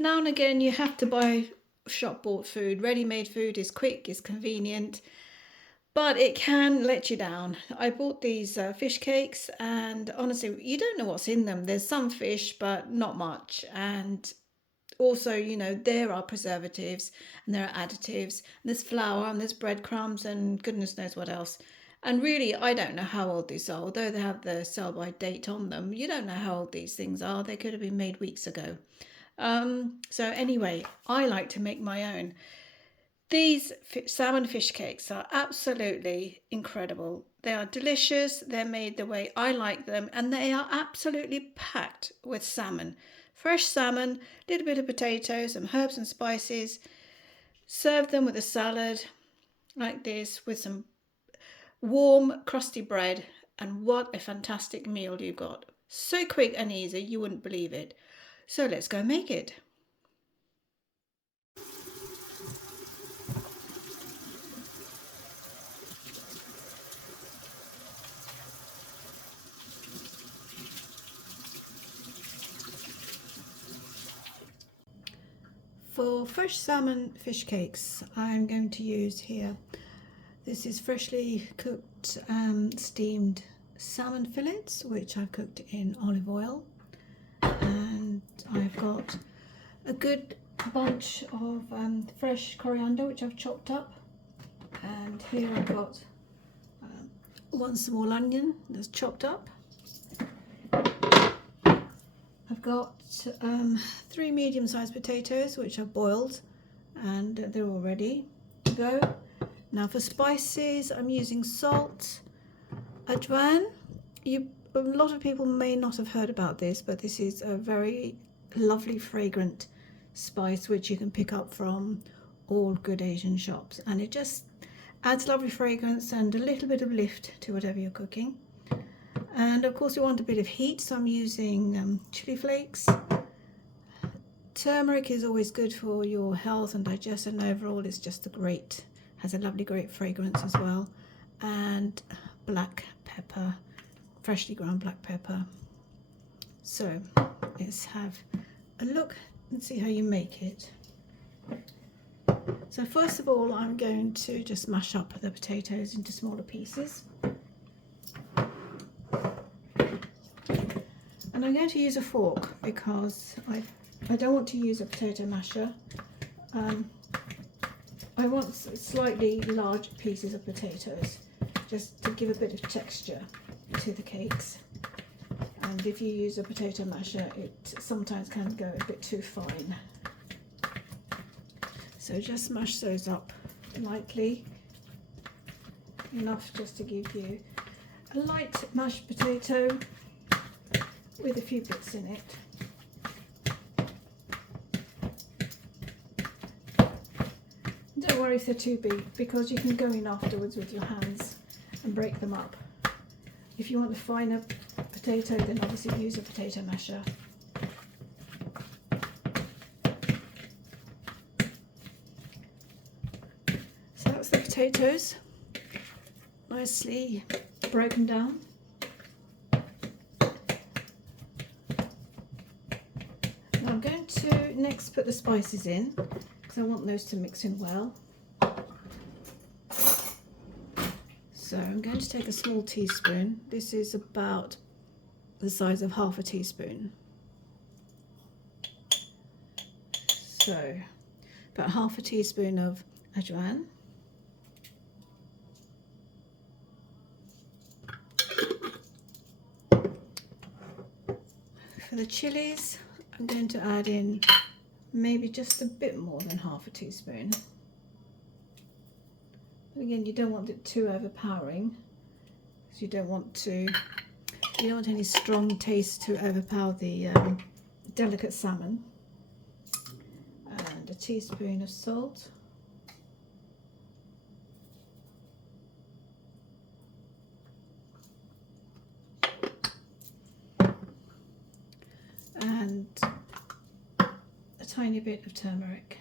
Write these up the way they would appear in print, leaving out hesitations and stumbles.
Now and again you have to buy shop bought food. Ready-made food is quick, is convenient, but it can let you down. I bought these fish cakes, and honestly, you don't know what's in them. There's some fish, but not much. And also, there are preservatives and there are additives, and there's flour and there's breadcrumbs and goodness knows what else. And really, I don't know how old these are, although they have the sell by date on them. You don't know how old these things are. They could have been made weeks ago. So anyway, I like to make my own. These salmon fish cakes are absolutely incredible. They are delicious. They're made the way I like them, and they are absolutely packed with salmon. Fresh salmon, a little bit of potatoes, some herbs and spices. Serve them with a salad like this with some warm, crusty bread, and what a fantastic meal you've got. So quick and easy, you wouldn't believe it. So let's go make it. For fresh salmon fish cakes, I'm going to use here, this is freshly cooked steamed salmon fillets, which I've cooked in olive oil. And I've got a good bunch of fresh coriander, which I've chopped up. And here I've got one small onion that's chopped up. I've got 3 medium-sized potatoes, which I've boiled, and they're all ready to go. Now for spices, I'm using salt, ajwain. A lot of people may not have heard about this, but this is a very lovely fragrant spice which you can pick up from all good Asian shops, and it just adds lovely fragrance and a little bit of lift to whatever you're cooking. And of course we want a bit of heat, so I'm using chili flakes. Turmeric is always good for your health and digestion, and overall it's just has a lovely great fragrance as well. And black pepper, freshly ground black pepper. So let's have a look and see how you make it. So first of all, I'm going to just mash up the potatoes into smaller pieces. And I'm going to use a fork because I don't want to use a potato masher. I want slightly large pieces of potatoes just to give a bit of texture to the cakes. And if you use a potato masher, it sometimes can go a bit too fine. So just mash those up lightly, enough just to give you a light mashed potato with a few bits in it. Don't worry if they're too big, because you can go in afterwards with your hands and break them up. If you want a finer potato, then obviously use a potato masher. So that's the potatoes, nicely broken down. Now I'm going to next put the spices in, because I want those to mix in well. So I'm going to take a small teaspoon. This is about the size of half a teaspoon. So about half a teaspoon of ajwain. For the chilies, I'm going to add in maybe just a bit more than half a teaspoon. But again, you don't want it too overpowering, because you don't want any strong taste to overpower the delicate salmon. And a teaspoon of salt. And a tiny bit of turmeric.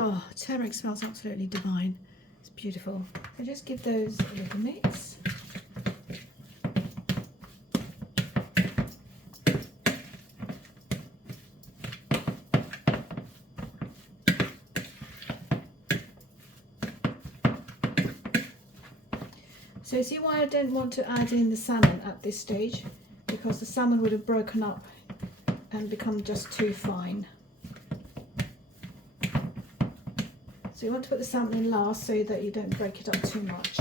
Oh, turmeric smells absolutely divine. It's beautiful. So just give those a little mix. So see why I don't want to add in the salmon at this stage, because the salmon would have broken up and become just too fine. So you want to put the salmon in last so that you don't break it up too much.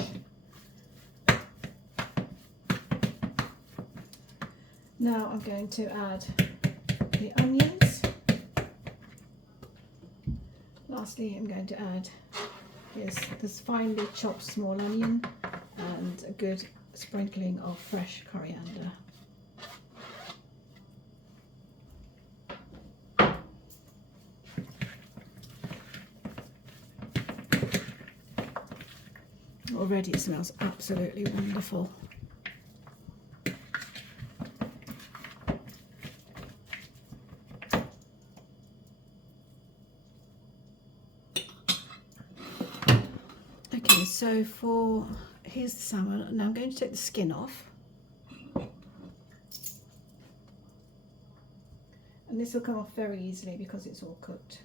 Now I'm going to add the onions. Lastly, I'm going to add this finely chopped small onion and a good sprinkling of fresh coriander. Already it smells absolutely wonderful. Okay, so here's the salmon. Now I'm going to take the skin off. And this will come off very easily because it's all cooked.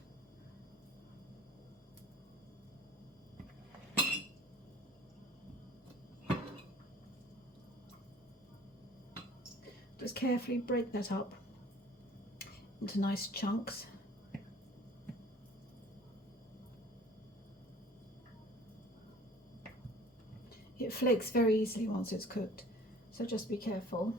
Just carefully break that up into nice chunks. It flakes very easily once it's cooked, so just be careful.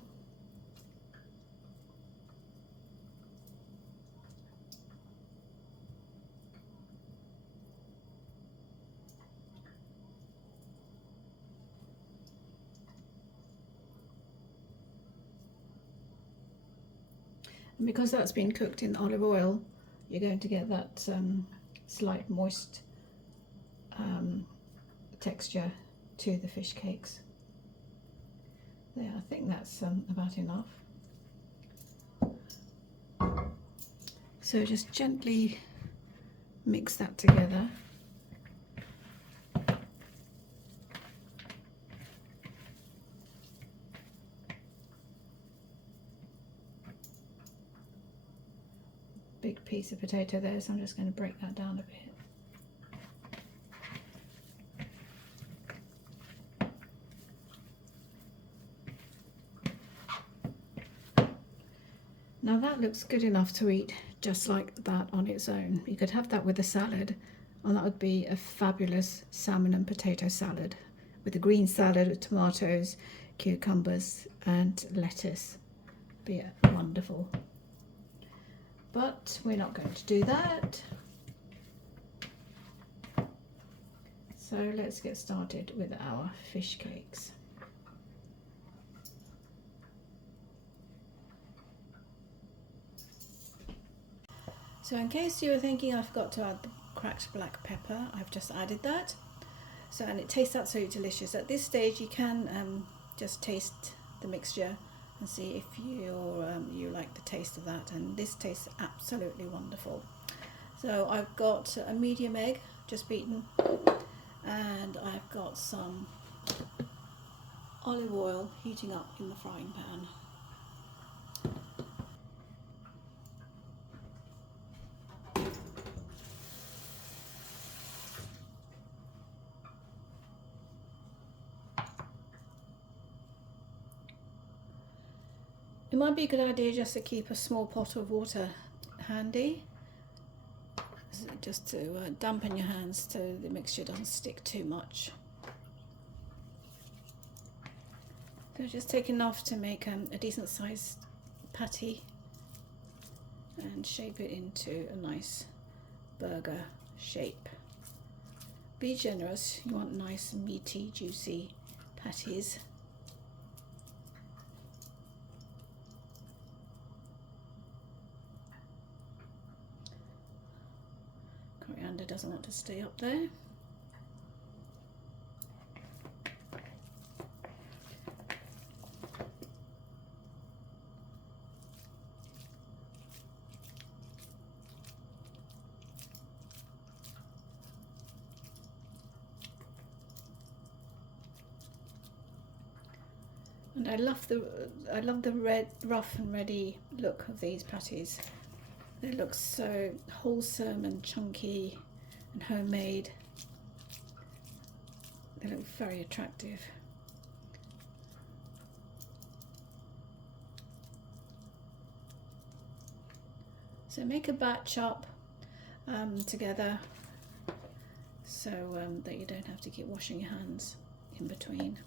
And because that's been cooked in olive oil, you're going to get that slight moist texture to the fish cakes. There, I think that's about enough. So just gently mix that together. Big piece of potato there, so I'm just going to break that down a bit. Now that looks good enough to eat just like that on its own. You could have that with a salad, and that would be a fabulous salmon and potato salad with a green salad with tomatoes, cucumbers and lettuce. Be wonderful. But we're not going to do that. So let's get started with our fish cakes. So in case you were thinking I forgot to add the cracked black pepper, I've just added that. So, and it tastes absolutely delicious. At this stage you can just taste the mixture and see if you like the taste of that, and this tastes absolutely wonderful. So I've got a medium egg just beaten, and I've got some olive oil heating up in the frying pan. It might be a good idea just to keep a small pot of water handy, just to dampen your hands so the mixture doesn't stick too much. So just take enough to make a decent sized patty and shape it into a nice burger shape. Be generous, you want nice meaty juicy patties. Coriander doesn't want to stay up there. And I love the red, rough and ready look of these patties. They look so wholesome and chunky and homemade. They look very attractive. So make a batch up together so that you don't have to keep washing your hands in between.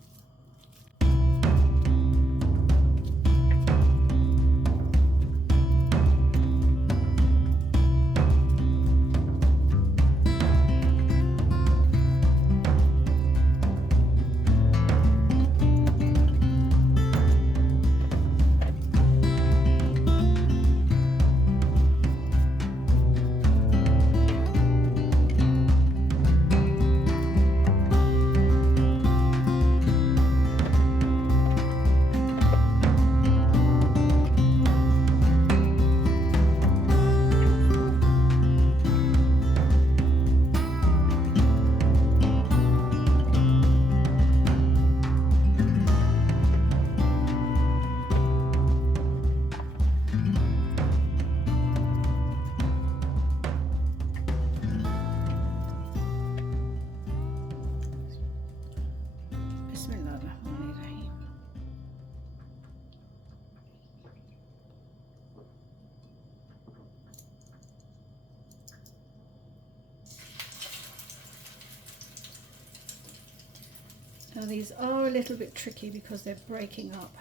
Now these are a little bit tricky because they're breaking up,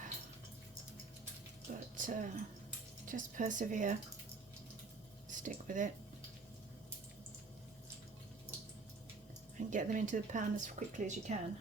but just persevere, stick with it, and get them into the pan as quickly as you can.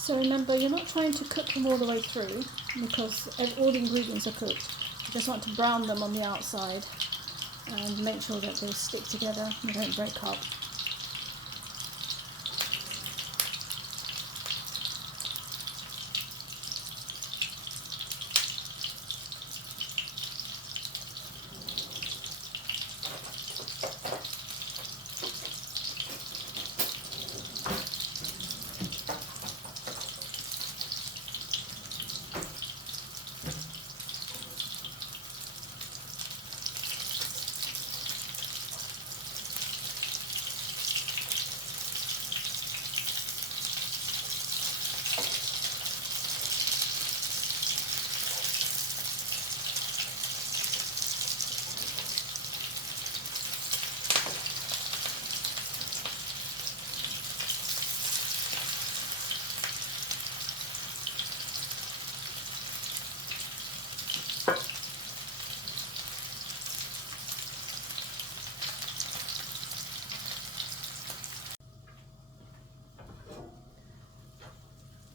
So remember, you're not trying to cook them all the way through because all the ingredients are cooked. You just want to brown them on the outside and make sure that they stick together and don't break up.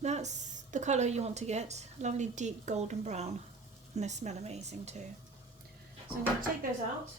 That's the colour you want to get, lovely deep golden brown, and they smell amazing too. So I'm going to take those out